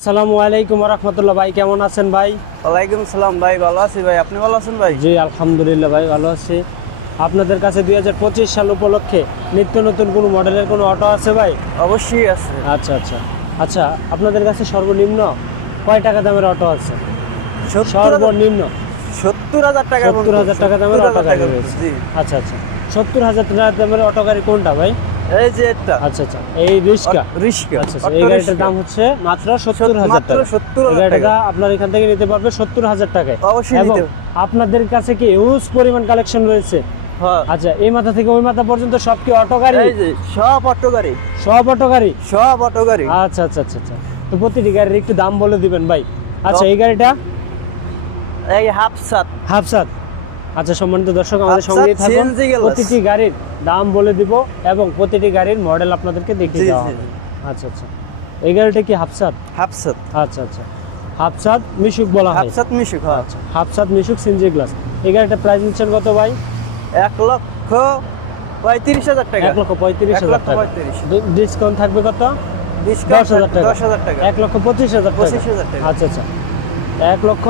আসসালামু আলাইকুম রহমতুল্লাহ ভাই কেমন আছেন ভাই? ওয়ালাইকুম সালাম ভাই ভালো আছি ভাই। আপনি ভালো আছেন ভাই? জি আলহামদুলিল্লাহ ভাই ভালো আছি। আপনাদের কাছে দুই সাল উপলক্ষে নিত্য নতুন কোনো মডেলের কোনো অটো আছে ভাই? অবশ্যই আছে। আচ্ছা আচ্ছা। আচ্ছা আপনাদের কাছে সর্বনিম্ন কয় টাকা দামের অটো আছে? সর্বনিম্ন? সত্তর হাজার টাকা সত্তর হাজার টাকা দামের অটো গাড়ি রয়েছে। আচ্ছা আচ্ছা। সত্তর হাজার টাকা দামের অটো গাড়ি কোনটা ভাই? এই যে এটা আচ্ছা আচ্ছা। এই রিক্সা রিস্কা। আচ্ছা আচ্ছা। এই গাড়িটার দাম হচ্ছে মাত্র সত্তর হাজার টাকা। সত্তর টাকা। আপনার এখান থেকে নিতে পারবে সত্তর হাজার টাকায়। অবশ্যই আপনাদের কাছে কি হিউজ পরিমাণ কালেকশন রয়েছে? হ্যাঁ। আচ্ছা এই মাথা থেকে ওই মাথা পর্যন্ত সব কি অটো গাড়ি? সব অটো গাড়ি। সব অটো গাড়ি? সব অটো গাড়ি। আচ্ছা আচ্ছা আচ্ছা আচ্ছা। তো প্রতিটি গাড়ির একটু দাম বলে দিবেন ভাই। আচ্ছা এই গাড়িটা? এই হাফ সাত হাফসাত। আচ্ছা সম্মানিত দর্শক আমাদের হাফসাত সঙ্গেই থাকুন। প্রতিটি গাড়ির দাম বলে দিব এবং প্রতিটি গাড়ির মডেল আপনাদেরকে দেখিয়ে দেওয়া হবে। আচ্ছা আচ্ছা। এই গাড়িটা কি হাফসাত হাফ সাত আচ্ছা আচ্ছা। হাফসাত মিশুক বলা হাফ হয়। সাত মিশুক হ্যাঁ। আচ্ছা হাফসাত মিশুক সিনজি গ্লাস। এই গাড়িটা প্রাইস নিচ্ছেন কত ভাই? এক লক্ষ পঁয়ত্রিশ হাজার টাকা। এক লক্ষ পঁয়ত্রিশ হাজার টাকা। ডিসকাউন্ট থাকবে কত? ডিসকাউন্ট দশ হাজার টাকা। এক লক্ষ পঁচিশ হাজার টাকা। পঁচিশ হাজার টাকা। আচ্ছা আচ্ছা। এক লক্ষ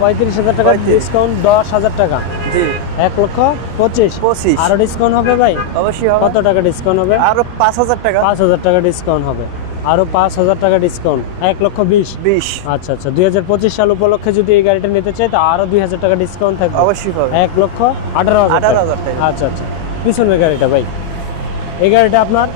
পঁয়ত্রিশ হাজার টাকা ডিসকাউন্ট দশ হাজার টাকা। জি। এক লক্ষ পঁচিশ। পঁচিশ। আরও ডিসকাউন্ট হবে ভাই? অবশ্যই হবে। কত টাকা ডিসকাউন্ট হবে? আরও পাঁচ হাজার টাকা। পাঁচ হাজার টাকা ডিসকাউন্ট হবে। আরও পাঁচ হাজার টাকা ডিসকাউন্ট এক লক্ষ বিশ। বিশ। আচ্ছা আচ্ছা। দুই হাজার পঁচিশ সাল উপলক্ষে যদি এই গাড়িটা নিতে চাই তো আরও দুই হাজার টাকা ডিসকাউন্ট থাকবে। অবশ্যই এক লক্ষ আঠারো হাজার আচ্ছা আচ্ছা। পিছনের গাড়িটা ভাই। এই গাড়িটা আপনার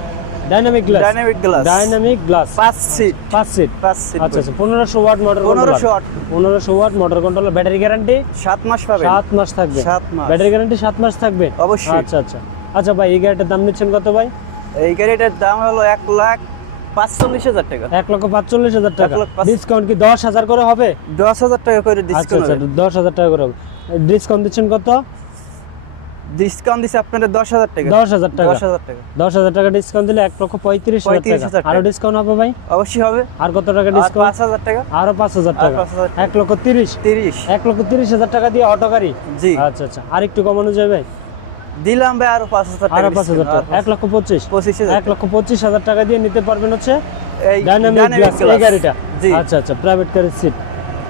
dynamic glass dynamic glass dynamic glass পাঁচ সিট পাঁচ সিট পাঁচ সিট আচ্ছা আচ্ছা পনেরোশো ওয়াট মোটর পনেরোশো আট পনেরোশো watt motor controller battery guarantee সাত মাস পাবে সাত মাস থাকবে। সাত মাস। ব্যাটারি গ্যারান্টি সাত মাস থাকবে? অবশ্যই। আচ্ছা আচ্ছা। আচ্ছা ভাই এই গাড়িটার দাম নিচ্ছেন কত ভাই? এই গাড়িটার দাম হলো এক লাখ পাঁচচল্লিশ হাজার টাকা। এক লক্ষ পাঁচচল্লিশ হাজার টাকা। ডিসকাউন্ট কি দশ হাজার করে হবে? দশ হাজার টাকা করে আচ্ছা ডিসকাউন্ট আচ্ছা দশ হাজার টাকা করে হবে। ডিসকাউন্ট দিচ্ছেন কত? ডিসকাউন্ট দিচ্ছে আপনাদের দশ হাজার টাকা। দশ হাজার টাকা। দশ হাজার টাকা। দশ হাজার টাকা ডিসকাউন্ট দিলে এক লক্ষ পঁয়ত্রিশ হাজার পঁয়ত্রিশ টাকা। হাজার আরও ডিসকাউন্ট হবে ভাই? অবশ্যই হবে। আর কত টাকা ডিসকাউন্ট পাঁচ হাজার টাকা। আরও পাঁচ হাজার আর টাকা। পাঁচ হাজার টাকা। এক লক্ষ তিরিশ। তিরিশ। এক লক্ষ তিরিশ হাজার টাকা দিয়ে অটো গাড়ি? জি। আচ্ছা আচ্ছা। আর একটু কমানো যাবে দিলাম ভাই আরও পাঁচ হাজার টাকা আরও পাঁচ হাজার discount, টাকা। আর এক লক্ষ পঁচিশ। পঁচিশ হাজার এক লক্ষ পঁচিশ হাজার টাকা দিয়ে নিতে পারবেন হচ্ছে এই ডাইনামিক গ্লাস এই গাড়িটা। আচ্ছা আচ্ছা। প্রাইভেট কারের সিট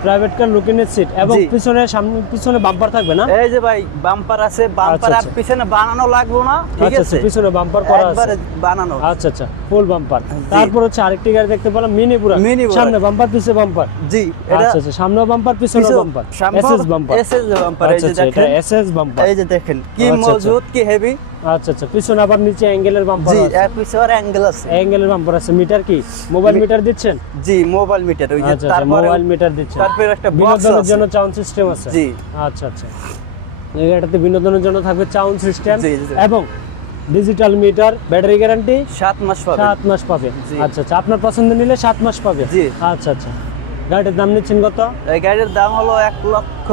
প্রাইভেট কার লুকিনের সিট এবং পিছনে সামনে পিছনে বাম্পার থাকবে না? এই যে ভাই বাম্পার আছে বাম্পার আর আচ্ছা। পিছনে বানানো লাগবে না ঠিক আচ্ছা আছে? আচ্ছা পিছনে বাম্পার করা আছে। বানানো। আচ্ছা আচ্ছা ফুল বাম্পার তারপর হচ্ছে আরেকটি গাড়ি দেখতে পেলাম মিনি পুরা। সামনে বাম্পার পিছে বাম্পার জি এটা আচ্ছা আচ্ছা সামনেও বাম্পার পিছনেও bumper SS bumper SS bumper এই আচ্ছা যে আচ্ছা দেখেন। এসএস বাম্পার এই যে দেখেন কি আচ্ছা, আচ্ছা। মজবুত কি হেভি আচ্ছা আচ্ছা। পিছনে আবার নিচে অ্যাঙ্গেলের বাম্পার জি পিছনে অ্যাঙ্গেল আছে। অ্যাঙ্গেলের বাম্পার আছে। মিটার কি? মোবাইল মিটার দিচ্ছেন? জি মোবাইল মিটার। ওই যে আচ্ছা আচ্ছা মোবাইল মিটার দিচ্ছেন। তারপরে একটা বিনোদনের জন্য সাউন্ড সিস্টেম আছে। জি। আচ্ছা আচ্ছা। এই গাড়িটাতে বিনোদনের জন্য থাকবে সাউন্ড সিস্টেম। এবং ডিজিটাল মিটার ব্যাটারি গ্যারান্টি সাত মাস পাবে। সাত মাস পাবে। আচ্ছা আচ্ছা। আপনার পছন্দ নিলে সাত মাস পাবে। জি। আচ্ছা আচ্ছা। গাড়িটার দাম নিচ্ছেন কত? এই গাড়ির দাম হলো এক লক্ষ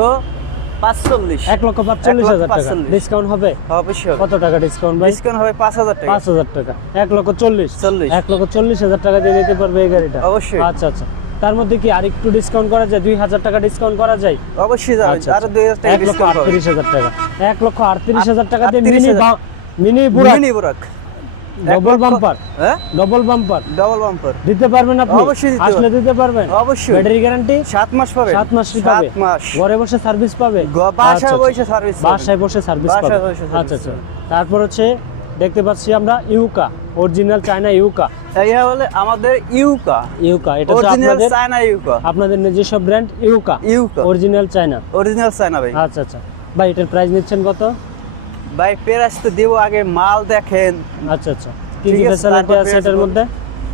পাঁচচল্লিশ। এক লক্ষ পাঁচচল্লিশ হাজার টাকা। ডিসকাউন্ট হবে? অবশ্যই কত টাকা ডিসকাউন্ট ভাই? ডিসকাউন্ট হবে পাঁচ হাজার টাকা। পাঁচ হাজার টাকা। এক লক্ষ চল্লিশ? চল্লিশ। এক লক্ষ চল্লিশ হাজার টাকা দিয়ে নিতে পারবে এই গাড়িটা? অবশ্যই। আচ্ছা আচ্ছা। তার মধ্যে কি আর একটু ডিসকাউন্ট করা যায়? দুই হাজার টাকা ডিসকাউন্ট করা যায়? অবশ্যই আচ্ছা, আরও দুই হাজার টাকা এক লক্ষ আটত্রিশ হাজার টাকা। এক লক্ষ আটত্রিশ হাজার টাকা দিয়ে মিনি। মিনি ডবল বাম্পার হ্যাঁ? ডবল বাম্পার ডাবল বাম্পার দিতে পারবেন আপনি? অবশ্যই দিতে আসলে দিতে পারবেন? অবশ্যই। ব্যাটারি গ্যারান্টি সাত মাস পাবে সাত মাস পাবে সাত মাস। ঘরে বসে সার্ভিস পাবে? আচ্ছা, বাসায় আচ্ছা। বসে সার্ভিস বাসায় বসে সার্ভিস পাবে। আচ্ছা আচ্ছা। তারপর হচ্ছে দেখতে পাচ্ছি আমরা ইউকা অরিজিনাল চায়না ইউকা। এই হলো আমাদের ইউকা। ইউকা এটা হচ্ছে অরিজিনাল আপনাদের চায়না ইউকা। আপনাদের নিজস্ব ব্র্যান্ড ইউকা। ইউকা। অরিজিনাল চায়না অরিজিনাল চায়না ভাই। আচ্ছা আচ্ছা। ভাই এটার প্রাইস নিচ্ছেন কত? ভাই প্রাইস তো দেবো আগে মাল দেখেন। আচ্ছা আচ্ছা। কি কি ফ্যাসিলিটি আছে এটার মধ্যে?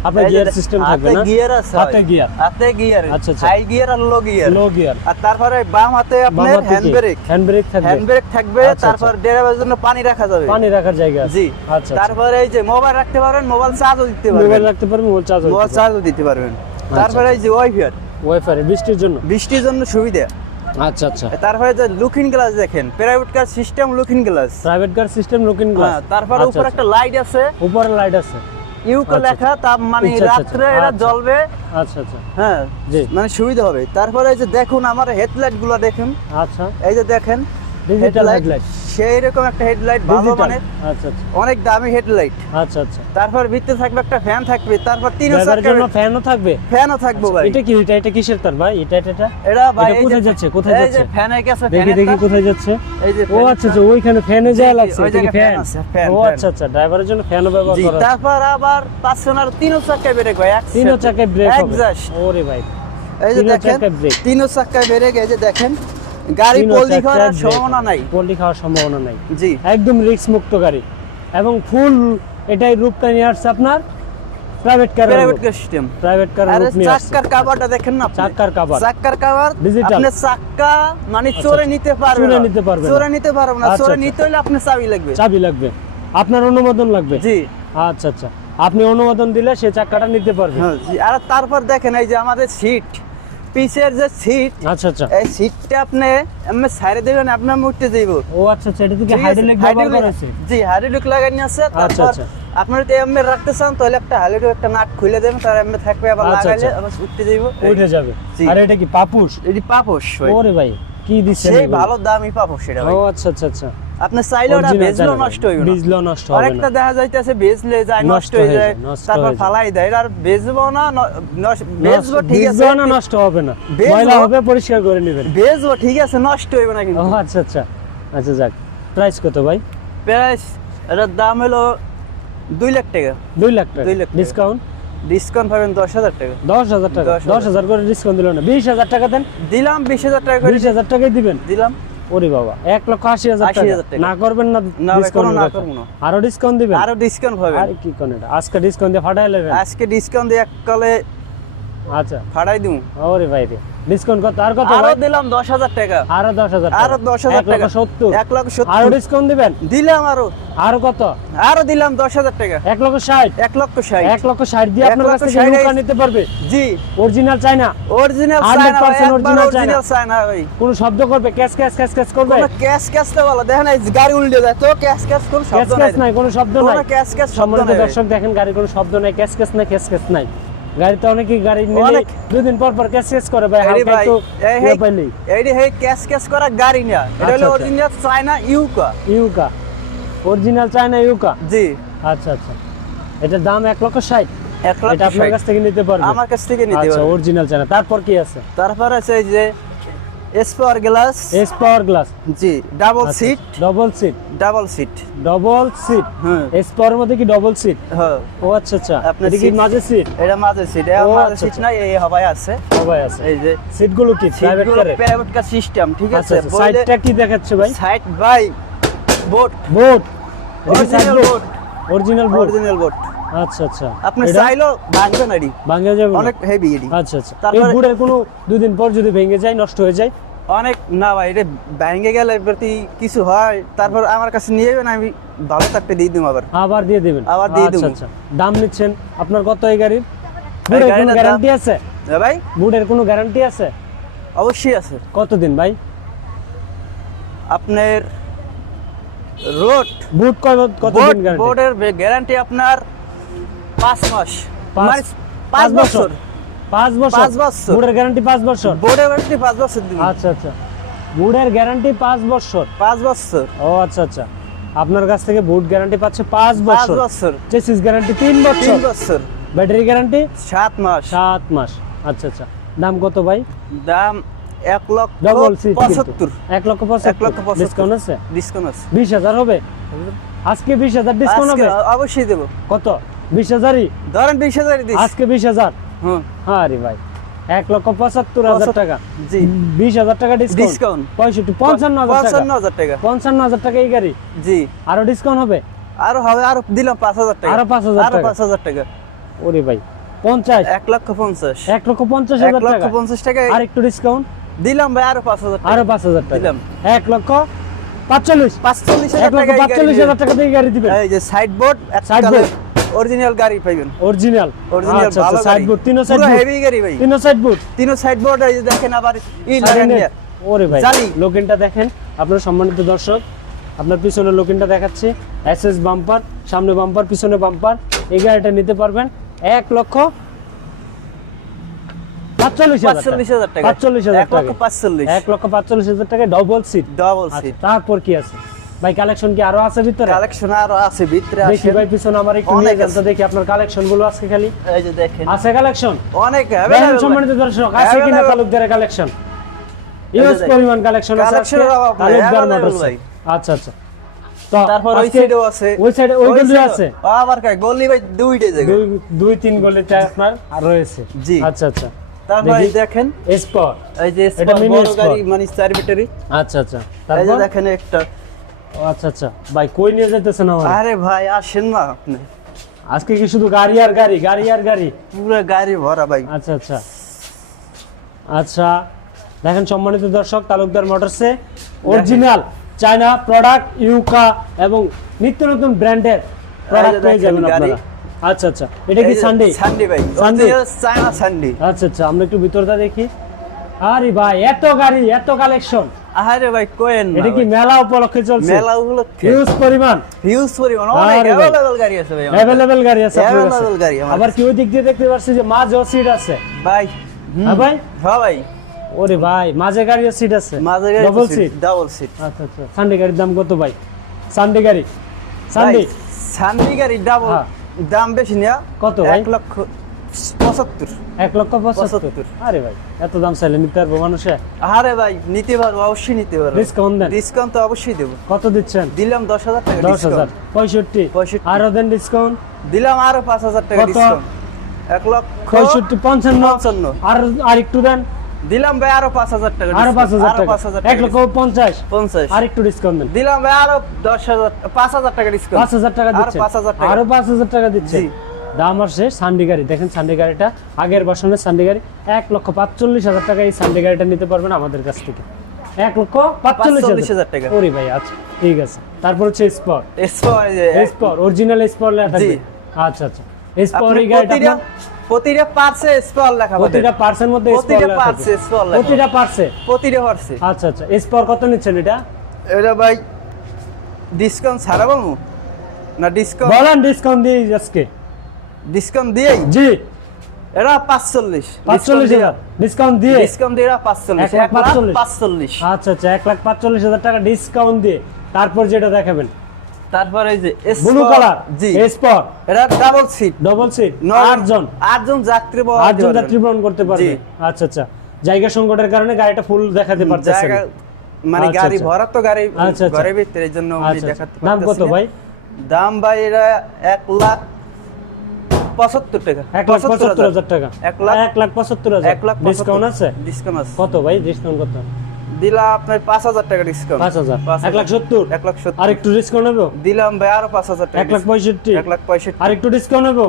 আপনার গিয়ার সিস্টেম থাকবে না? গিয়ার আছে হাতে গিয়ার হাতে গিয়ার আচ্ছা, আচ্ছা। হাই গিয়ার আর লো গিয়ার লো গিয়ার আর তারপরে বাম হাতে আপনার হ্যান্ড ব্রেক হ্যান্ড ব্রেক থাকবে। হ্যান্ড ব্রেক থাকবে আচ্ছা, তারপর ড্রাইভারের জন্য পানি রাখা যাবে। পানি রাখার জায়গা জি। আচ্ছা আচ্ছা। তারপরে এই যে মোবাইল রাখতে পারবেন মোবাইল চার্জও দিতে মোবাইল রাখতে পারবেন মোবাইল চার্জ মোবাইল চার্জও দিতে পারবেন। তারপরে এই যে ওয়াইফাই ওয়াইফাই বৃষ্টির জন্য? বৃষ্টির জন্য সুবিধা। আচ্ছা আচ্ছা। তারপরে যে লুকিং গ্লাস দেখেন private car system looking glass private car system looking glass তারপরে উপরে একটা লাইট আছে। উপরে লাইট আছে। ইউকো আচ্ছা, লেখা তার মানে আচ্ছা, আচ্ছা, রাত্রে আচ্ছা, এটা আচ্ছা। জ্বলবে। আচ্ছা আচ্ছা। হ্যাঁ জি। মানে সুবিধা হবে। তারপরে এই যে দেখুন আমার হেডলাইটগুলো দেখুন। আচ্ছা। এই যে দেখেন ডিজিটাল হেডলাইট সেই রকম একটা হেডলাইট ভালো Digital? আচ্ছা আচ্ছা। অনেক দামি হেডলাইট আচ্ছা আচ্ছা। তারপর ভিতরে থাকবে একটা ফ্যান থাকবে তারপর তিন ড্রাইভারের জন্য ফ্যানও থাকবে? ফ্যানও থাকবে ভাই। এটা কি এটা এটা কিসের তার ভাই? এটা এটা এটা? এটা ভাই এটা এই কোথায় যাচ্ছে? এই যে ফ্যান এর কাছে দেখি দেখি কোথায় যাচ্ছে। এই যে ও আচ্ছা আচ্ছা ওইখানে ফ্যানে যায় লাগছে এটা কি ফ্যান fan আছে, fan, ও আচ্ছা আচ্ছা ড্রাইভারের জন্য ফ্যানও ব্যবহার করা তারপর আবার পাঁচশোনার তিনও চাকায় ব্রেক হয়। তিনও চাকায় ব্রেক হবে। ওরে ভাই। এই যে দেখেন। তিনও চাকায় ব্রেক এই যে দেখেন। গাড়ি খাওয়ার সম্ভাবনা নাই। খাওয়ার সম্ভাবনা নাই। জি। একদম রিস্ক মুক্ত গাড়ি। এবং ফুল এটাই রূপটা নিয়ে আসছে আপনার private car private system private car আরে কাভারটা দেখেন না। চাক্কার কাভার Digital। আপনি চাক্কা মানে চোরে নিতে পারবে চোরে। নিতে পারবে চোরে নিতে পারবে না। আচ্ছা, চোরে আচ্ছা। নিতে হলে আপনি চাবি লাগবে। চাবি লাগবে। আপনার অনুমোদন লাগবে। জি। আচ্ছা আচ্ছা। আপনি অনুমোদন দিলে সে চাক্কাটা নিতে পারবে। হ্যাঁ আর তারপর দেখেন এই যে আমাদের সিট পিছের যে সিট আচ্ছা আচ্ছা। এই সিটটা আপনি আমি সাইডে দিবেন আপনার উঠতে যাইব ও আচ্ছা আচ্ছা এটা কি হাইড্রোলিক ব্যবহার করা আছে। জি হাইড্রোলিক লাগানি আছে তারপর আচ্ছা। আপনার যদি আমি রাখতে চান তাহলে একটা হাইড্রোলিক একটা নাট খুলে দেবেন তার আমি থাকবে আবার আচ্ছা, লাগাইলে আচ্ছা। আবার উঠতে যাইব। উঠে যাবে। আর এটা কি পাপুশ এটি পাপুশ ওরে ভাই। কি সেই ভালো দামি পাপোশ সেটা ভাই। ও আচ্ছা আচ্ছা আচ্ছা। আপনি চাইলে ওটা চাইলে। নষ্ট হইবে না। বিজলেও নষ্ট হবে আরেকটা দেখা যাইতেছে বেজলে যায় নষ্ট হয়ে যায় তারপর ফালাই দেয়। আর বেচবো না নষ্ট- ঠিক আছে বিজলেও না নষ্ট হবে না। ময়লা হবে পরিষ্কার করে নেবেন। বেচবো ঠিক আছে নষ্ট হইবে না ও কিন্তু আচ্ছা আচ্ছা। আচ্ছা যাক। প্রাইস কত ভাই? প্রাইস এটার দাম হলো দুই লাখ টাকা। দুই লাখ টাকা। দুই লাখ টাকা। ডিসকাউন্ট ডিসকাউন্ট পাবেন দশ হাজার টাকা। দশ হাজার টাকা। দশ হাজার। করে ডিসকাউন্ট দিল না। বিশ হাজার টাকা দেন। দিলাম বিশ হাজার টাকা বিশ হাজার টাকাই দিবেন। দিলাম। ওরে বাবা এক লক্ষ আশি হাজার 80,000 টাকা। না করবেন না না করব। আরও ডিসকাউন্ট দিবেন? আরও ডিসকাউন্ট হবে। আরে কি কোন এটা? আজকে ডিসকাউন্ট দিয়ে ফাটাই নেবেন আজকে ডিসকাউন্ট দিয়ে এককালে আচ্ছা। ফাড়াই দিব ওরে ভাই রে। ডিসকাউন্ট কত? আর কত আরও দিলাম দশ হাজার টাকা। আরও দশ হাজার আরও দশ হাজার এক লক্ষ টাকা। সত্তর। এক লক্ষ আরও ডিসকাউন্ট দিবেন? দিলাম আরও। আরও কত? আরও দিলাম দশ হাজার টাকা। এক লক্ষ ষাট। এক লক্ষ ষাট। এক লক্ষ ষাট দিয়ে আপনার কাছ লক্ষ থেকে ষাট নৌকা এই- নিতে পারবে? জি। অরিজিনাল চাইনা অরিজিনাল 100% চায়না ভাই একবার original অরিজিনাল চায়না ভাই। কোন শব্দ করবে? ক্যাশ ক্যাশ ক্যাশ ক্যাশ করবে? কোনো ক্যাশ ক্যাশ তো বলো। দেখেন এই গাড়ি উল্টে যায়। তো ক্যাশ ক্যাশ কোন শব্দ ক্যাশ নাই। নাই কোনো শব্দ কোনো ক্যাশ ক্যাশ সম্মানিত দর্শক দেখেন গাড়ির কোনো শব্দ নাই ক্যাশ ক্যাশ নাই ক্যাশ ক্যাশ নাই। গাড়িতে অনেকে গাড়ি নিলে দুদিন পর পর ক্যাশ ক্যাশ করে ভাই হালকা তো একটু এই হেই- পাইলেই। ক্যাশ ক্যাশ করা গাড়ি না। এটা আচ্ছা, হলো আচ্ছা। অরিজিনাল চায়না ইউকা ইউকা অরিজিনাল চায়না ইউকা জি। আচ্ছা আচ্ছা। এটার দাম এক লক্ষ ষাট। এক এটা আপনার কাছ থেকে নিতে পারবে। আমার কাছ থেকে নিতে আচ্ছা পারবে। অরিজিনাল চায়না তারপর কি আছে? তারপর আছে এই যে S power glass. S power glass. জি ডাবল আচ্ছা। Seat. Double seat. Double seat. Double seat. হ্যাঁ। এস পাওয়ার মধ্যে কি ডবল সিট? হ্যাঁ। ও আচ্ছা আচ্ছা। আপনার কি মাঝে সিট? এটা মাঝে সিট। এটা মাঝে আচ্ছা, সিট আচ্ছা। নাই এই হবাই আছে। সবাই আছে। এই যে সিটগুলো কি? প্রাইভেট কারে প্রাইভেট কার সিস্টেম ঠিক আছে? সাইডটা কি দেখাচ্ছে ভাই? Side by boat boat original boat। Original boat original boat আচ্ছা আচ্ছা। আপনি চাইলেও ভাঙবে না এডি ভাঙে যাবে অনেক হেভি এডি আচ্ছা আচ্ছা। তারপরে- কোনো দুদিন পর যদি ভেঙে যায় নষ্ট হয়ে যায়? অনেক না ভাই এটা গেলে প্রতি কিছু হয়। তারপর আমার কাছে নিয়ে যাবেন আমি ভালো থাকতে দিয়ে দিম আবার। আবার দিয়ে দেবেন? আবার দিয়ে আচ্ছা দেবো। আচ্ছা দাম নিচ্ছেন? আপনার কত এই গাড়ির? বুড়ের কোনো গ্যারান্টি আছে? ভাই। বুড়ের কোনো গ্যারান্টি আছে? অবশ্যই আছে। কতদিন ভাই? আপনার রোড বুট কয় বোট কতদিন গ্যারান্টি বোর্ডের গ্যারান্টি আপনার পাঁচ মাস। পাঁচ- মানে বছর। পাঁচ বছর। পাঁচ বছর। বুড়ের গ্যারান্টি পাঁচ বছর? বোর্ডের গ্যারান্টি পাঁচ বছর দিন আচ্ছা আচ্ছা। বুড়ের গ্যারান্টি পাঁচ বছর? পাঁচ বছর। ও আচ্ছা আচ্ছা। আপনার কাছ থেকে বুট গ্যারান্টি পাচ্ছে পাঁচ বছর। বছর। চেসিস গ্যারান্টি তিন তিন বছর। বছর। Battery guarantee? সাত মাস। সাত মাস। আচ্ছা আচ্ছা। দাম কত ভাই? দাম এক লক্ষ ডবল পঁচাত্তর। এক লক্ষ পঁচাত্তর। লক্ষ ডিসকাউন্ট আছে? ডিসকাউন্ট আছে। বিশ হাজার হবে? আজকে বিশ হাজার ডিসকাউন্ট হবে? অবশ্যই দেবো। কত? বিশ হাজারই? ধরেন বিশ হাজার আজকে বিশ হাজার? হ্যাঁ রে ভাই এক লক্ষ পঁচাত্তর হাজার টাকা। জি। বিশ হাজার টাকা ডিসকাউন্ট ডিসকাউন্ট পঁয়ষট্টি পঞ্চান্ন হাজার টাকা। পঞ্চান্ন হাজার টাকা। পঞ্চান্ন হাজার টাকা এই গাড়ি? জি। আরও ডিসকাউন্ট হবে? আরও হবে আরও দিলাম পাঁচ হাজার টাকা। আরও 5,000 আরও পাঁচ হাজার টাকা। ওরে ভাই পঞ্চাশ? এক লক্ষ পঞ্চাশ। এক লক্ষ পঞ্চাশ হাজার লক্ষ পঞ্চাশ টাকা। আর একটু ডিসকাউন্ট দিলাম ভাই আরও পাঁচ হাজার আরও পাঁচ হাজার টাকা। দিলাম। এক লক্ষ পাঁচচল্লিশ। পাঁচচল্লিশ এক হাজার লক্ষ পাঁচচল্লিশ হাজার টাকা দিয়ে গাড়ি দিবেন। এই যে side board Side board? Original গাড়ি পাইবেন। অরিজিনাল অরিজিনাল আচ্ছা ভালো আচ্ছা side board side board heavy গাড়ি ভাই। সাইড বোর্ড সাইড বোর্ড এই দেখেন আবার ই লাগান ওরে ভাই। লোকেনটা দেখেন আপনার সম্মানিত দর্শক আপনার পিছনে লোকেনটা দেখাচ্ছি। এসএস বাম্পার সামনে বাম্পার পিছনে বাম্পার এই গাড়িটা নিতে পারবেন এক লক্ষ পাঁচচল্লিশ হাজার টাকা। এক লক্ষ টাকা। পাঁচচল্লিশ। এক লক্ষ পাঁচচল্লিশ হাজার টাকা ডবল সিট ডবল সিট তারপর কি আছে? ভাই কালেকশন কি আরও আছে ভিতরে? কালেকশন আরও আছে ভিতরে দেখি ভাই পিছনে আমার একটু নিয়ে যান দেখি আপনার কালেকশনগুলো আজকে খালি। এই যে দেখেন। আছে কালেকশন অনেক দেখেন সম্মানিত দর্শক আছে কিনা। তালুকদারের কালেকশন ইউজ পরিমাণ কালেকশন আছে তালুকদার মোটরস ভাই। আচ্ছা আচ্ছা। তারপর ওই সাইডেও আছে। ওই সাইডে ওই গলি আছে। আবার কাই গলি ভাই দুইটা জায়গা। দুই দুই তিন গলিতে আপনার আর রয়েছে। জি। আচ্ছা আচ্ছা। তারপর দেখেন। স্পট এই যে এটা বড় গাড়ি মানে চার ব্যাটারি আচ্ছা আচ্ছা। তারপর? দেখেন একটা আচ্ছা আচ্ছা। ভাই কই নিয়ে যেতেছেন আমার? আরে ভাই আসেন না আপনি। আজকে কি শুধু গাড়ি আর গাড়ি? গাড়ি আর গাড়ি? পুরো গাড়ি ভরা ভাই। আচ্ছা আচ্ছা। আচ্ছা দেখেন সম্মানিত দর্শক তালুকদার মোটরসে অরিজিনাল চায়না প্রোডাক্ট ইউকা এবং নিত্য নতুন ব্র্যান্ডের প্রোডাক্ট পেয়ে যাবেন। আপনারা। আচ্ছা আচ্ছা। এটা কি সানডে সানডে ভাই। Sunday? চায়না সানডে আচ্ছা আচ্ছা। আমরা একটু ভিতরটা দেখি। আরে ভাই এত গাড়ি এত কালেকশন আরে ভাই কোয়েন এটা কি মেলা উপলক্ষে চলছে? মেলা উপলক্ষে। হিউজ পরিমাণ। হিউজ পরিমাণ। অনেক অ্যাভেলেবল গাড়ি আছে ভাই আমার গাড়ি আছে আপনার গাড়ি আবার কি ওই দিক দিয়ে দেখতে পাচ্ছি যে মাঝেও সিট আছে? ভাই হ্যাঁ ভাই? হ্যাঁ ভাই। ওরে ভাই মাঝে গাড়িও সিট আছে। মাঝে গাড়ি ডবল সিট ডাবল সিট আচ্ছা আচ্ছা। সানডে গাড়ির দাম কত ভাই? সানডে গাড়ি? সানডে সানডে গাড়ি ডাবল। দাম বেশি না। কত ভাই? এক লক্ষ পঁচাত্তর। এক লক্ষ পঁচাত্তর। আরে ভাই এত দাম চাইলে নিতে পারব মানুষে? আরে ভাই নিতে পারব অবশ্যই নিতে পারব। ডিসকাউন্ট দেন। ডিসকাউন্ট তো অবশ্যই দেবো। কত দিচ্ছেন? দিলাম দশ হাজার টাকা দশ হাজার। পঁয়ষট্টি। পঁয়ষট্টি। আরও দেন ডিসকাউন্ট দিলাম আরও পাঁচ হাজার টাকা ডিসকাউন্ট এক লক্ষ পঁয়ষট্টি পঞ্চান্ন। পঞ্চান্ন। আর আর একটু দেন। দিলাম ভাই আরও পাঁচ হাজার টাকা আরও পাঁচ হাজার টাকা। এক লক্ষ পঞ্চাশ। পঞ্চাশ। আর একটু ডিসকাউন্ট দেন। দিলাম ভাই আরও দশ হাজার পাঁচ হাজার টাকা ডিসকাউন্ট পাঁচ হাজার টাকা আরও পাঁচ হাজার টাকা। আরও পাঁচ হাজার টাকা দিচ্ছেন। জি। দাম আসছে সান্ডি গাড়ি। দেখেন সান্ডি গাড়িটা আগের বছরের সান্ডি গাড়ি এক লক্ষ পাঁচচল্লিশ হাজার টাকা এই সান্ডি গাড়িটা নিতে পারবেন আমাদের কাছ থেকে। এক লক্ষ পাঁচচল্লিশ হাজার। টাকা। ওরে ভাই আচ্ছা ঠিক আছে। তারপর হচ্ছে স্পট স্পট অরিজিনাল স্পট লেখা থাকবে। আচ্ছা আচ্ছা। স্পট এই গাড়িটা প্রতিটা স্পল লেখা প্রতিটা পার্সের মধ্যে প্রতিটা স্পল লেখা প্রতিটা পার্সে প্রতিটা পার্টসে আচ্ছা আচ্ছা। স্পট কত নিচ্ছেন এটা? এটা ভাই ডিসকাউন্ট ছাড়া বাবু? না ডিসকাউন্ট বলেন ডিসকাউন্ট দিয়ে আজকে। ডিসকাউন্ট দিয়েই? জি। এটা পাঁচচল্লিশ। পাঁচচল্লিশ ডিসকাউন্ট দিয়ে ডিসকাউন্ট দিয়ে? পাঁচচল্লিশ। এক লাখ পাঁচচল্লিশ। আচ্ছা আচ্ছা এক লাখ পাঁচচল্লিশ হাজার টাকা ডিসকাউন্ট দিয়ে। তারপর যেটা দেখাবেন। তারপরে যে ব্লু কালার জি। স্পট এটা ডাবল সিট ডবল সিট আটজন। আটজন যাত্রী বহন আটজন যাত্রী বহন করতে পারবে। আচ্ছা আচ্ছা। জায়গা সংকটের কারণে গাড়িটা ফুল দেখাতে জায়গা মানে আচ্ছা, গাড়ি আচ্ছা। ভরা তো গাড়ি আচ্ছা। ঘরের ভিতরে জন্য দেখাতে। দাম কত ভাই? দাম ভাই এটা এক লাখ পঁচাত্তর টাকা এক লাখ পঁচাত্তর হাজার টাকা এক লাখ এক লাখ পঁচাত্তর হাজার এক লাখ ডিসকাউন্ট আছে ডিসকাউন্ট আছে কত ভাই ডিসকাউন্ট কত দিলাম আপনার পাঁচ হাজার টাকা ডিসকাউন্ট পাঁচ হাজার এক লাখ সত্তর এক লাখ সত্তর আর একটু ডিসকাউন্ট হবে দিলাম ভাই আরও পাঁচ হাজার টাকা এক লাখ পঁয়ষট্টি এক লাখ পঁয়ষট্টি আর একটু ডিসকাউন্ট হবে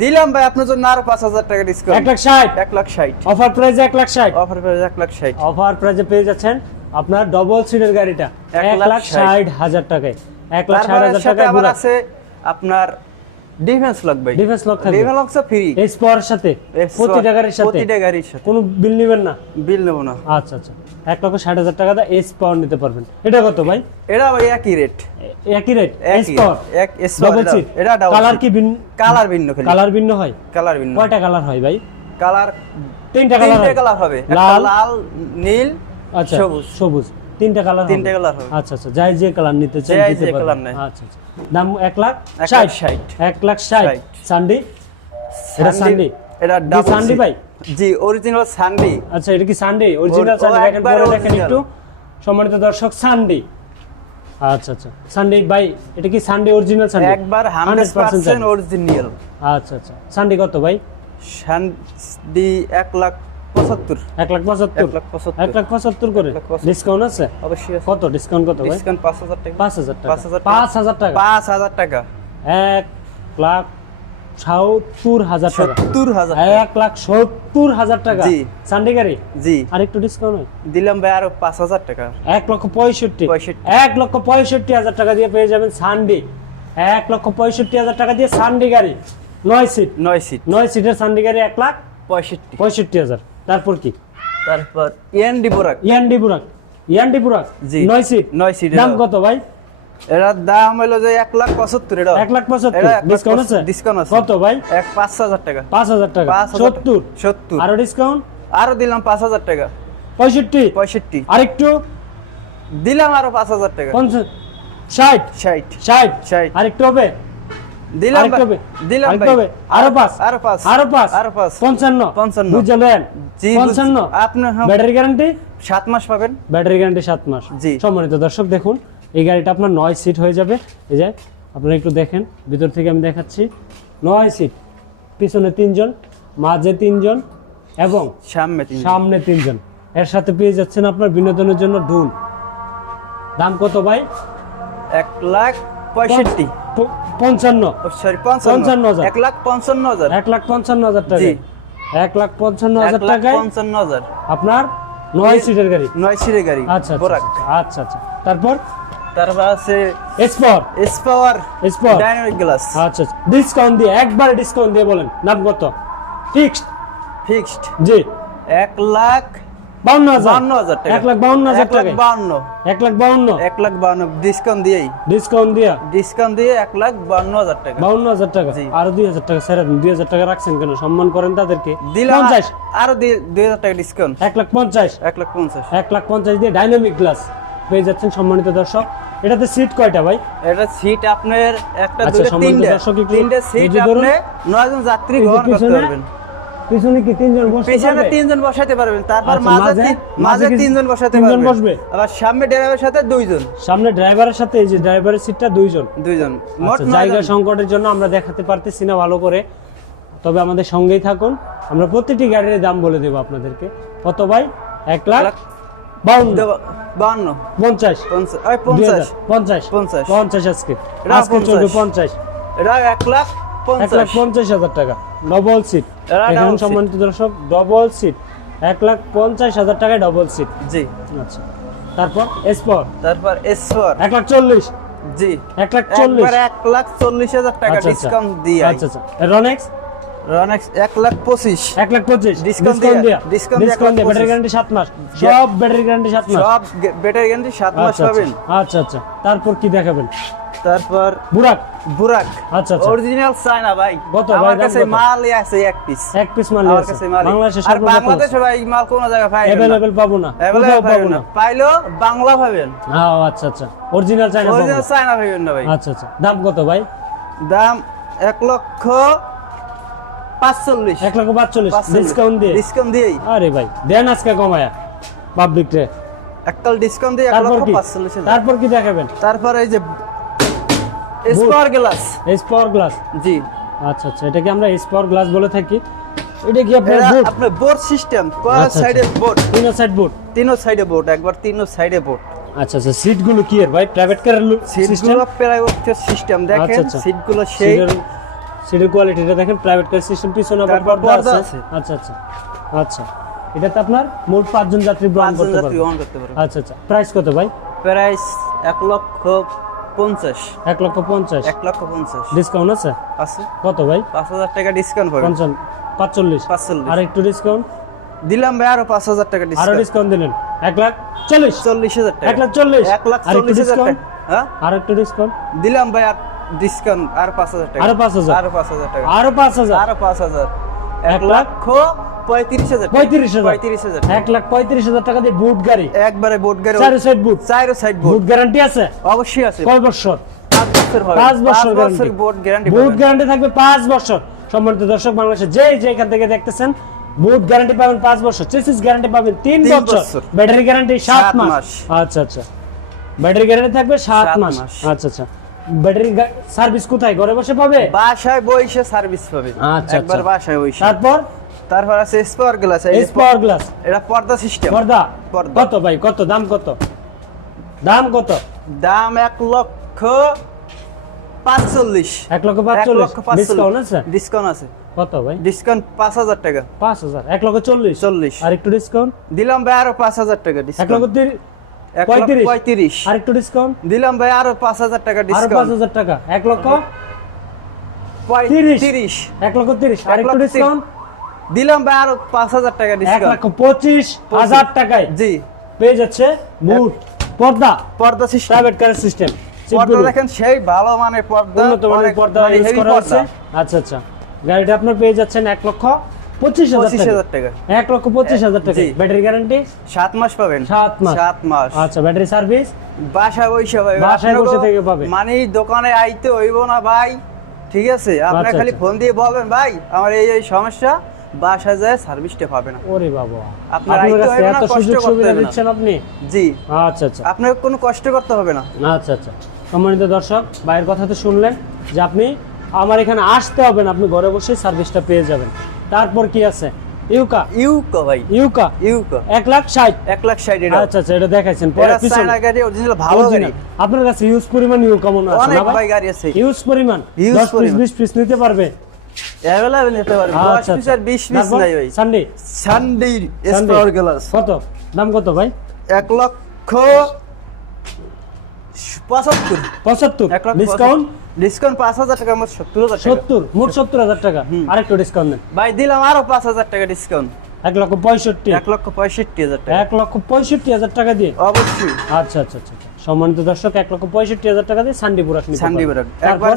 দিলাম ভাই আপনার জন্য আরও পাঁচ হাজার টাকা এক লাখ ষাট এক লাখ ষাট অফার প্রাইস এক লাখ ষাট অফার প্রাইস এক লাখ ষাট অফার প্রাইজে পেয়ে যাচ্ছেন আপনার ডবল সিটের গাড়িটা এক লাখ ষাট। হাজার টাকায় এক লাখ ষাট হাজার টাকায় আবার আছে আপনার ডিফেন্স লক ভাই। ডিফেন্স লক থাকবে। ডিফেন্স লক ফ্রি এই স্পোর সাথে প্রতিটা গাড়ির সাথে। প্রতিটা গাড়ির সাথে। কোনো বিল নেবেন না? বিল নেব না। আচ্ছা আচ্ছা। এক লক্ষ ষাট হাজার টাকা দিয়ে এস পাওয়ার নিতে পারবেন। এটা কত ভাই? এটা ভাই একই রেট একই রেট এস পাওয়ার এক স্পট ডবল সিট এটা ডাবল কালার কি ভিন্ন? কালার ভিন্ন কালার ভিন্ন হয়? কালার ভিন্ন। কয়টা কালার হয় ভাই? কালার তিনটা কালার তিনটে কালার হবে। লাল, লাল নীল আচ্ছা সবুজ। সবুজ। তিনটা কালার তিনটে কালার হবে। আচ্ছা আচ্ছা যাই যে কালার নিতে দিতে পারবেন আচ্ছা আচ্ছা। দাম এক লাখ এক ষাট লাখ ষাট। এক লাখ ষাট। ষাট। সানডে এটা সানডে এটা ডাবল সানডে ভাই? জি অরিজিনাল সানডে আচ্ছা এটা কি সানডে অরিজিনাল সানডে দেখেন পরে দেখেন একটু। সম্মানিত দর্শক সানডে আচ্ছা আচ্ছা। সানডে ভাই এটা কি সানডে অরিজিনাল সানডে একবার হান্ড্রেড পার্সেন্ট অরিজিনাল আচ্ছা আচ্ছা। সানডে কত ভাই? সানডে এক লাখ পঁচাত্তর। এক লাখ পঁচাত্তর? এক লাখ পঁচাত্তর। করে? ডিসকাউন্ট আছে? অবশ্যই কত? ডিসকাউন্ট কত ডিসকাউন্ট পাঁচ হাজার টাকা। পাঁচ হাজার টাকা। পাঁচ হাজার টাকা। পাঁচ হাজার টাকা? এক লাখ সত্তর হাজার সত্তর হাজার এক লাখ সত্তর হাজার টাকা। জি। সানডে গাড়ি? জি। আর একটু ডিসকাউন্ট দিলাম ভাই আরও পাঁচ হাজার টাকা। এক লক্ষ পঁয়ষট্টি। এক লক্ষ পঁয়ষট্টি হাজার টাকা দিয়ে পেয়ে যাবেন সানডে এক লক্ষ পঁয়ষট্টি হাজার টাকা দিয়ে সানডে গাড়ি। নয় সিট নয় সিট নয় সিটের সানডে গাড়ি এক লাখ পঁয়ষট্টি। পঁয়ষট্টি হাজার। তারপর কি? তারপর ইএনডি বোরাক। ইয়ান্ডি বুরাক। ইয়ান্ডি বুরাক? জি। নয় সিট? নয় সিট দাম কত ভাই? এটার দাম হলো যে এক লাখ পঁচাত্তর এটা এক লাখ পঁচাত্তর? ডিসকাউন্ট আছে? ডিসকাউন্ট আছে। কত ভাই? এক পাঁচ হাজার টাকা। পাঁচ হাজার টাকা। সত্তর? সত্তর। আরও ডিসকাউন্ট আরও দিলাম পাঁচ হাজার টাকা। পঁয়ষট্টি? পঁয়ষট্টি। আরেকটু? দিলাম আরও পাঁচ হাজার টাকা। পঞ্চাশ? ষাট? ষাট। ষাট। ষাট। আরেকটু হবে? দিলাম আরেকটু ভাই, হবে দিলাম ভাই। আরও পাঁচ আরও পাঁচ আরও পাঁচ আরও পাঁচ। পঞ্চান্ন। পঞ্চান্ন। বুঝছেন জি, পঞ্চান্ন। বুঝ- আপনার হ্যাঁ। Battery guarantee? সাত মাস পাবেন। ব্যাটারি গ্যারান্টি সাত মাস। জি। সম্মানিত দর্শক দেখুন এই গাড়িটা আপনার নয় সিট হয়ে যাবে। এই যে আপনারা একটু দেখেন ভিতর থেকে আমি দেখাচ্ছি। নয় সিট পিছনে তিনজন মাঝে তিনজন এবং সামনে তিন সামনে তিনজন। এর সাথে পেয়ে যাচ্ছেন আপনার বিনোদনের জন্য ডুল দাম কত ভাই? এক লাখ পঁয়ষট্টি। পঞ্চান্ন। সরি পঞ্চান্ন। পঞ্চান্ন হাজার। এক লাখ পঞ্চান্ন হাজার। এক লাখ পঞ্চান্ন হাজার টাকা এক লাখ পঞ্চান্ন হাজার টাকায় পঞ্চান্ন হাজার। আপনার নয় সিটের গাড়ি। নয় সিটের গাড়ি আচ্ছা আচ্ছা, বোরাক আচ্ছা আচ্ছা তারপর? তারপর আছে এসপর এস পাওয়ার ডাইনামিক গ্লাস আচ্ছা ডিসকাউন্ট দিয়ে একবার ডিসকাউন্ট দিয়ে বলেন দাম কত? ফিক্সড ফিক্সড জি। এক লাখ বাউন্ন হাজার। বাউন্ন হাজার টাকা। এক লাখ বাউন্ন হাজার এক লাখ টাকা। বাউন্ন। এক লাখ বাউন্ন। এক লাখ বাউন্ন। ডিসকাউন্ট দিয়েই। ডিসকাউন্ট দিয়ে। এক লাখ বাউন্ন হাজার টাকা। বাউন্ন হাজার টাকা। আরও দুই হাজার টাকা স্যার দুই হাজার টাকা রাখছেন কেন? সম্মান করেন তাদেরকে। পঞ্চাশ। আরও দুই হাজার টাকা ডিসকাউন্ট এক লাখ পঞ্চাশ। এক লাখ পঞ্চাশ। এক লাখ পঞ্চাশ দিয়ে ডাইনামিক গ্লাস পেয়ে যাচ্ছেন সম্মানিত দর্শক। এটাতে সিট কয়টা ভাই? এটা সিট আপনার একটা আচ্ছা, দুটো তিনটে। তিনটে সিট আপনি নয়জন যাত্রী গ্রহণ করতে পারবেন। পিছনে কি তিনজন বসতে পিছনে তিনজন বসাতে পারবেন তারপর আচ্ছা, মাঝে মাঝে? তিনজন বসাতে তিনজন বসবে? আবার সামনে ড্রাইভারের সাথে দুইজন। সামনে ড্রাইভারের সাথে এই যে ড্রাইভারের সিটটা দুইজন। দুইজন। আচ্ছা, জায়গা সংকটের জন্য আমরা দেখাতে পারতেছি না ভালো করে। তবে আমাদের সঙ্গেই থাকুন। আমরা প্রতিটি গাড়ির দাম বলে দেবো আপনাদেরকে। কত ভাই? এক লাখ বাউন্ন। বাউন্ন। পঞ্চাশ। পঞ্চাশ। পঞ্চাশ। পঞ্চাশ। আজকে। আজকে চলবে পঞ্চাশ। পঞ্চাশ। এটা এক লাখ পঞ্চাশ। পঞ্চাশ হাজার টাকা। ডবল সিট এটা এখানে double seat। সম্মানিত দর্শক ডবল সিট এক লাখ পঞ্চাশ হাজার টাকায় ডবল সিট জি। আচ্ছা। তারপর এসপর তারপর এসফর এক লাখ চল্লিশ। জি। এক লাখ চল্লিশ। এক লাখ চল্লিশ হাজার টাকা আচ্ছা আচ্ছা। ডিসকাউন্ট দিয়ে আচ্ছা আচ্ছা। রনেক্স রনেক্স এক লাখ পঁচিশ। এক লাখ পঁচিশ। ডিসকাউন্ট দিয়া, দিয়া। ডিসকাউন্ট এক ব্যাটারি। গ্যারান্টি সাত মাস। সব ব্যাটারি গ্যারান্টি সাত মাস। সব ব্যাটারি গ্যারান্টি সাত মাস আচ্ছা পাবেন। আচ্ছা আচ্ছা আচ্ছা। তারপর কি দেখাবেন? তারপর বুরাক। বুরাক। আচ্ছা আচ্ছা। অরিজিনাল চায়না ভাই। কত আমার কাছে? মালই আছে এক পিস এক পিস মাল আছে। কাছে মাল বাংলাদেশে আর বাংলাদেশে ভাই মাল কোন জায়গায় পাই অ্যাভেলেবেল পাবো না। কোথাও পাবো না। পাইলো বাংলা পাবেন। হ্যাঁ আচ্ছা আচ্ছা। অরিজিনাল পাবো অরিজিনাল চায়না পাবেন না ভাই। আচ্ছা আচ্ছা। দাম কত ভাই? দাম এক লক্ষ পাঁচচল্লিশ। এক লক্ষ পাঁচচল্লিশ। ডিসকাউন্ট দিয়ে? ডিসকাউন্ট দিয়েই। আরে ভাই দেন আজকে কমায়া পাবলিক রে। এককাল ডিসকাউন্ট দিয়ে এক লক্ষ পাঁচচল্লিশ তারপর কি দেখাবেন? তারপর এই যে স্পার গ্লাস এস পাওয়ার গ্লাস জি। আচ্ছা আচ্ছা এটাকে আমরা এস গ্লাস বলে থাকি। এটা কি আপনার বুট আপনার বোর্ড সিস্টেম কয় আচ্ছা, সাইডে বোর্ড তিন সাইড বুট তিনও সাইডে বোর্ড একবার তিনও সাইডে বোর্ড আচ্ছা আচ্ছা সিটগুলো কি এর ভাই? প্রাইভেট কারের সিস্টেম প্রাইভেট সিস্টেম দেখেন আচ্ছা, আচ্ছা। সিটগুলো সেই সিটের কোয়ালিটিটা দেখেন প্রাইভেট কার সিস্টেম পিছনে আবার পর্দা আছে। আচ্ছা আচ্ছা। আচ্ছা। এটাতে আপনার মোট পাঁচজন যাত্রী যাত্রী করতে পারবে। আচ্ছা আচ্ছা। প্রাইস কত ভাই? প্রাইস এক লক্ষ পঞ্চাশ। এক লক্ষ পঞ্চাশ। এক লক্ষ পঞ্চাশ। ডিসকাউন্ট আছে? আছে। কত ভাই? পাঁচ হাজার টাকা ডিসকাউন্ট পাবেন পঞ্চান্ন পাঁচচল্লিশ। পাঁচচল্লিশ। আর একটু ডিসকাউন্ট দিলাম ভাই আরও পাঁচ হাজার টাকা আরও ডিসকাউন্ট দিলেন। এক লাখ চল্লিশ। চল্লিশ হাজার টাকা। এক লাখ চল্লিশ। এক লাখ আর একটু চল্লিশ হাজার ডিসকাউন্ট টাকা। হ্যাঁ? আর একটু ডিসকাউন্ট দিলাম ভাই আর ডিসকাউন্ট আর পাঁচ হাজার টাকা। আরও পাঁচ হাজার। আরও পাঁচ হাজার টাকা। আরও পাঁচ হাজার। আরও পাঁচ হাজার। এক লক্ষ পঁয়ত্রিশ হাজার। পঁয়ত্রিশ হাজার। পঁয়ত্রিশ হাজার। এক লাখ পঁয়ত্রিশ হাজার টাকা দিয়ে বুট গাড়ি। একবারে বোট গাড়ি। চার সাইড বুট চারো সাইড বোট বুট গ্যারান্টি আছে? অবশ্যই আছে। কয় বছর? পাঁচ বছর বছর বোট গ্যারান্টি বুট গ্যারান্টি থাকবে পাঁচ বছর। সম্মানিত দর্শক বাংলাদেশে যে যেখান থেকে দেখতেছেন বুট গ্যারান্টি পাবেন পাঁচ বছর। চেসিস গ্যারান্টি পাবেন তিন বছর। ব্যাটারি গ্যারান্টি সাত মাস। আচ্ছা আচ্ছা। ব্যাটারি গ্যারান্টি থাকবে সাত মাস। আচ্ছা আচ্ছা। ব্যাটারি সার্ভিস কোথায়? ঘরে বসে পাবে? বাসায় বইসে সার্ভিস পাবে। আচ্ছা, একবার আচ্ছা। বাসায় বইসে। তারপর? তারপর আছে স্পার গ্লাস যে গ্লাস এটা পর্দা সিস্টেম পর্দা? পর্দা। কত ভাই? কত? দাম কত? দাম কত? দাম এক লক্ষ পাঁচচল্লিশ। এক লক্ষ পাঁচচল্লিশ। ডিসকাউন্ট আছে? ডিসকাউন্ট আছে। কত ভাই? ডিসকাউন্ট পাঁচ হাজার টাকা। পাঁচ হাজার। এক লক্ষ চল্লিশ? চল্লিশ। আর একটু ডিসকাউন্ট দিলাম ভাই আরও পাঁচ হাজার টাকা ডিসকাউন্ট এক লক্ষ পঁয়ত্রিশ। পঁয়ত্রিশ। আর একটু ডিসকাউন্ট দিলাম ভাই আরও পাঁচ হাজার টাকা আরও পাঁচ হাজার টাকা। এক লক্ষ? তিরিশ। তিরিশ। এক লক্ষ তিরিশ। আর একটু ডিসকাউন্ট দিলাম ভাই আরও পাঁচ হাজার টাকা এক লক্ষ পঁচিশ হাজার টাকায়। জি। পেয়ে যাচ্ছে বুট পর্দা। পর্দা সিস্টেম প্রাইভেট সিস্টেম পর্দা দেখেন সেই ভালো মানের পর্দা উন্নত মানের পর্দা মানে ইউজ করা পর্দা। আচ্ছা আচ্ছা। গাড়িটা আপনার পেয়ে যাচ্ছেন এক লক্ষ। পঁচিশ হাজার টাকা। এক লক্ষ পঁচিশ হাজার টাকা। Battery guarantee? সাত মাস পাবেন। সাত মাস। সাত মাস। আচ্ছা ব্যাটারি সার্ভিস? বাসায় বসে ভাই বাসায় বসে থেকে পাবে। মানে দোকানে আইতে হইব না ভাই। ঠিক আছে? আপনার আচ্ছা, খালি আচ্ছা। ফোন দিয়ে বলবেন ভাই আমার এই এই সমস্যা বাসায় যায় সার্ভিসটা পাবে না। ওরে বাবা। আপনার আপনার আইতে হবে না, কষ্ট করতে সুবিধা হবে না। দিচ্ছেন আপনি? জি। আচ্ছা আচ্ছা। আপনাকে কোনো কষ্ট করতে হবে না। আচ্ছা আচ্ছা। সম্মানিত দর্শক ভাইয়ের কথা তো শুনলেন যে আপনি আমার এখানে আসতে হবে না আপনি ঘরে বসে সার্ভিসটা পেয়ে যাবেন। তারপর কি আছে? ইউকা। ইউকো ভাই। ইউকা। ইউকো। এক লাখ ষাট। এক লাখ ষাট এটা আচ্ছা আচ্ছা এটা দেখাইছেন। পরে পিছনে। গাড়ি অরিজিনাল ভালো গাড়ি। আপনার কাছে ইউজ পরিমাণ ইউকা মনে আছে অনেক না ভাই গাড়ি আছে। ইউজ পরিমাণ। Huge 10 পিস পরিমাণ। 20 পিস নিতে পারবে? অ্যাভেলেবল নিতে পারবে। দশ পিস আর বিশ পিস নাই ভাই। Sunday Sunday. গ্লাস কত? দাম কত ভাই? এক লক্ষ পঁচাত্তর। পঁচাত্তর। এক লক্ষ ডিসকাউন্ট ডিসকাউন্ট পাঁচ হাজার টাকা আমার সত্তর হাজার সত্তর মোট সত্তর হাজার টাকা। আরেকটু ডিসকাউন্ট দেন। ভাই দিলাম আরও পাঁচ হাজার টাকা ডিসকাউন্ট এক লক্ষ পঁয়ষট্টি। এক লক্ষ পঁয়ষট্টি হাজার টাকা। এক লক্ষ পঁয়ষট্টি হাজার টাকা দিয়ে? অবশ্যই। আচ্ছা আচ্ছা আচ্ছা আচ্ছা। সম্মানিত দর্শক এক লক্ষ পঁয়ষট্টি হাজার টাকা দিয়ে সান্ডিপুর বুরাক সান্ডি পারবেন। একবার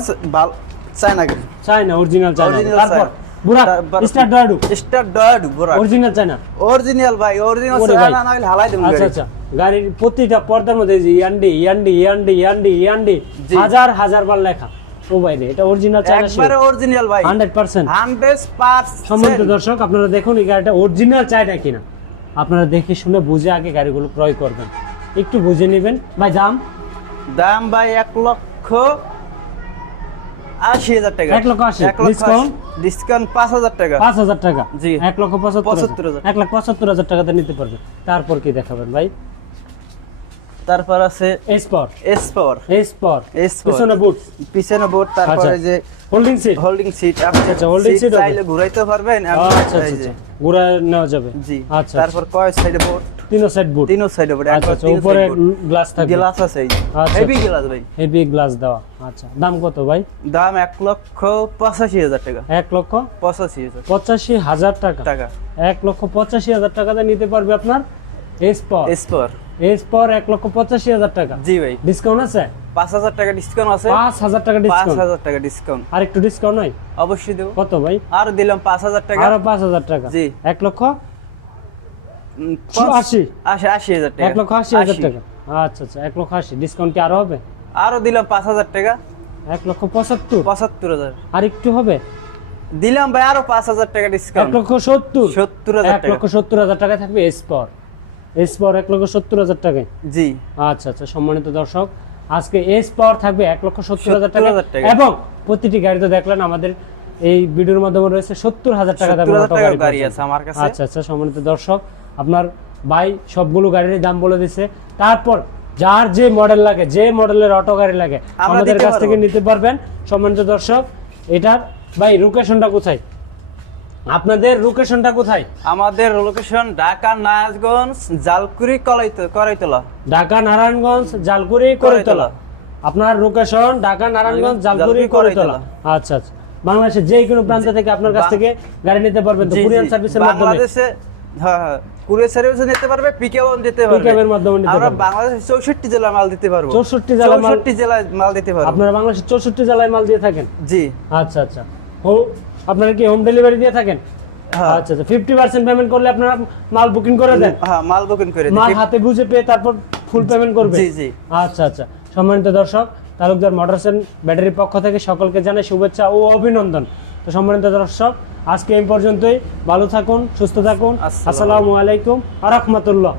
চায়না চায়না অরিজিনাল চায়না তারপর? China। স্টার ডয়াডু। স্টার ডয়াড বোরা অরিজিনাল চায়না অরিজিনাল ভাই অরিজিনাল চায়না না হলে হালাই দেবো আচ্ছা আচ্ছা। গাড়ির প্রতিটা পর্দার মধ্যে যে ইয়ান্ডি ইয়ান্ডি ইয়ান্ডি ইয়ান্ডি ইয়ান্ডি হাজার হাজার বার লেখা। ও বাইরে এটা অরিজিনাল চায়না একবারে অরিজিনাল ভাই। Hundred percent. হান্ড্রেড সম্মানিত পার্সেন্ট দর্শক আপনারা দেখুন এই গাড়িটা অরিজিনাল চায়না কিনা। আপনারা দেখে শুনে বুঝে আগে গাড়িগুলো ক্রয় করবেন। একটু বুঝে নেবেন। ভাই দাম? দাম ভাই এক লক্ষ আশি হাজার টাকা। এক লক্ষ আশি। এক ডিসকাউন্ট পাঁচ হাজার টাকা। পাঁচ হাজার টাকা? জি। এক লক্ষ পঁচাত্তর পঁচাত্তর হাজার। হাজার। এক লাখ পঁচাত্তর হাজার টাকাতে নিতে পারবেন তারপর কি দেখাবেন ভাই? তারপর আছে এসপর এসপর এসপর পিছনে বুট পিছনে বোর্ড তারপরে আচ্ছা। যে হোল্ডিং সিট হোল্ডিং সিট আপনি আচ্ছা, holding seat seat চাইলে ঘুরাইতে পারবেন আচ্ছা আচ্ছা যে, আচ্ছা। নেওয়া যাবে। জি। আচ্ছা তারপর কয় সাইডে বোর্ড তিনো সাইড বুট। তিনও সাইডে বোর্ড আচ্ছা আচ্ছা উপরে গ্লাস থাকবে। গ্লাস আছে আচ্ছা, হেভি আচ্ছা। গ্লাস ভাই। হেভি গ্লাস দেওয়া আচ্ছা। দাম কত ভাই? দাম এক লক্ষ পঁচাশি হাজার টাকা। এক লক্ষ পঁচাশি হাজার। পঁচাশি হাজার টাকা। টাকা। এক লক্ষ পঁচাশি হাজার টাকাতে নিতে পারবে আপনার এসপর এসপর এসপর এক লক্ষ পঁচাশি হাজার টাকা। জি ভাই। ডিসকাউন্ট আছে? পাঁচ হাজার টাকা ডিসকাউন্ট আছে। পাঁচ হাজার টাকা পাঁচ ডিসকাউন্ট হাজার টাকা ডিসকাউন্ট আর একটু ডিসকাউন্ট নাই? অবশ্যই দেবো। কত ভাই? আর দিলাম পাঁচ হাজার টাকা। আরও পাঁচ হাজার টাকা। জি। এক লক্ষ আশি। আশি আশি হাজার টাকা। এক লক্ষ আশি হাজার টাকা। আচ্ছা আচ্ছা এক লক্ষ আশি। ডিসকাউন্ট কি আরও হবে? আরও দিলাম পাঁচ হাজার টাকা। এক লক্ষ পঁচাত্তর। পঁচাত্তর হাজার। আর একটু হবে? দিলাম ভাই আরও পাঁচ হাজার টাকা এক লক্ষ সত্তর। সত্তর হাজার এক লক্ষ সত্তর হাজার টাকা থাকবে এসপর এসপর এক লক্ষ সত্তর হাজার টাকায়। জি। আচ্ছা আচ্ছা সম্মানিত দর্শক আজকে এস পাওয়ার থাকবে এক লক্ষ সত্তর হাজার টাকা। এবং প্রতিটি গাড়িতে দেখলেন আমাদের এই ভিডিওর মাধ্যমে রয়েছে সত্তর হাজার টাকা দামের 70,000 অটো টাকার গাড়ি গাড়ি আছে আমার কাছে। আচ্ছা আচ্ছা সম্মানিত দর্শক আপনার ভাই সবগুলো গাড়ির দাম বলে দিছে। তারপর যার যে মডেল লাগে যে মডেলের অটো গাড়ি লাগে আমাদের কাছ থেকে নিতে পারবেন। সম্মানিত দর্শক এটার ভাই লোকেশনটা কোথায়? আপনাদের লোকেশনটা কোথায়? আমাদের লোকেশন ঢাকা নারায়ণগঞ্জ জালকুড়ি কলাইতো করাইতলা। ঢাকা নারায়ণগঞ্জ জালকুড়ি করিতলা আপনার লোকেশন ঢাকা নারায়ণগঞ্জ জালকুড়ি করিতলা। আচ্ছা আচ্ছা। বাংলাদেশের যে কোনো প্রান্ত থেকে আপনার কাছ থেকে গাড়ি নিতে পারবেন। তো কুরিয়ার সার্ভিসের মাধ্যমে। বাংলাদেশে হ্যাঁ হ্যাঁ। কুরিয়ার সার্ভিসে নিতে পারবে পিকআপ দিতে পারবে। Pickup মাধ্যমে নিতে আমরা বাংলাদেশের চৌষট্টি জেলা মাল দিতে পারব। 64 জেলা মাল- চৌষট্টি জেলায় মাল দিতে পারব। আপনারা বাংলাদেশের চৌষট্টি জেলায় মাল দিয়ে থাকেন? জি। আচ্ছা আচ্ছা। হো আপনারা কি হোম ডেলিভারি দিয়ে থাকেন? হ্যাঁ। আচ্ছা আচ্ছা। ফিফটি পার্সেন্ট পেমেন্ট করলে আপনারা মাল বুকিং করে দেন? হ্যাঁ মাল বুকিং করে মাল হাতে বুঝে পেয়ে তারপর ফুল পেমেন্ট করবে? জি, জি। আচ্ছা আচ্ছা। সম্মানিত দর্শক তালুকদার মোটরসেন ব্যাটারির পক্ষ থেকে সকলকে জানাই শুভেচ্ছা ও অভিনন্দন। তো সম্মানিত দর্শক আজকে এই পর্যন্তই। ভালো থাকুন সুস্থ থাকুন। আসসালামু আলাইকুম আ রহমতুল্লাহ।